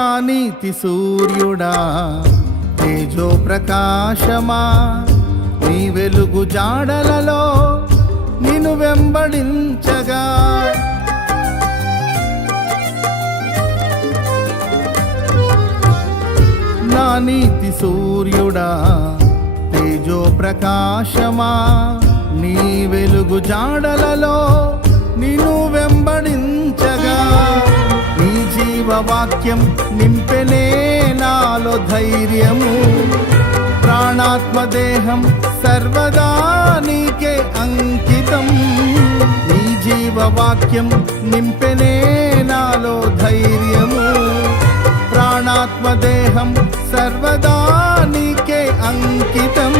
నా నీతి సూర్యుడా తేజో ప్రకాశమా, నీ వెలుగు జాడలలో నిన్ను వెంబడించగా. నా నీతి సూర్యుడా తేజో ప్రకాశమా, నీ వెలుగు జాడలలో నిన్ను వెంబడించగా. నీ జీవవాక్యం నింపెనే నాలో ధైర్యము, ప్రాణాత్మదేహం సర్వదా నీకే అంకితం. నీ జీవవాక్యం నింపెనే నాలో ధైర్యము, ప్రాణాత్మదేహం సర్వదా నీకే అంకితం.